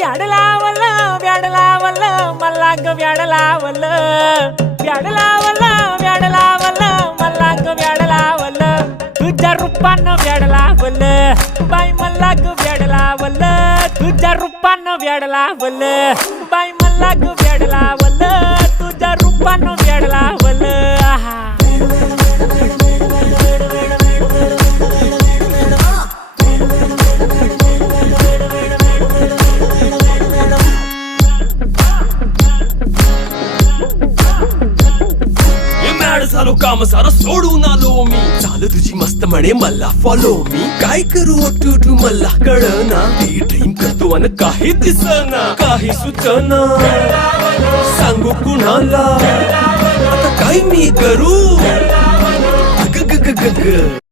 व्याड लावलं व्याड लावलं मला ग व्याड लावलं व्याड लावलं व्याड लावलं मला ग व्याड लावलं तुझ्या रूपानं व्याड लावलं बाई मला ग व्याड लावलं तुझ्या रूपानं व्याड लावलं बाई मला ग व्याड लावलं तुझ्या रूपानं व्याड लावलं आहा झालो काम सारं सोडून आलो मी चाल तुझी मस्त म्हणे मला फॉलो मी काय करू टू मला कळना ती ड्रीम करतो आणि काही दिसना काही सुचना सांगू कुणाला आता काय मी करू ग ग ग ग ग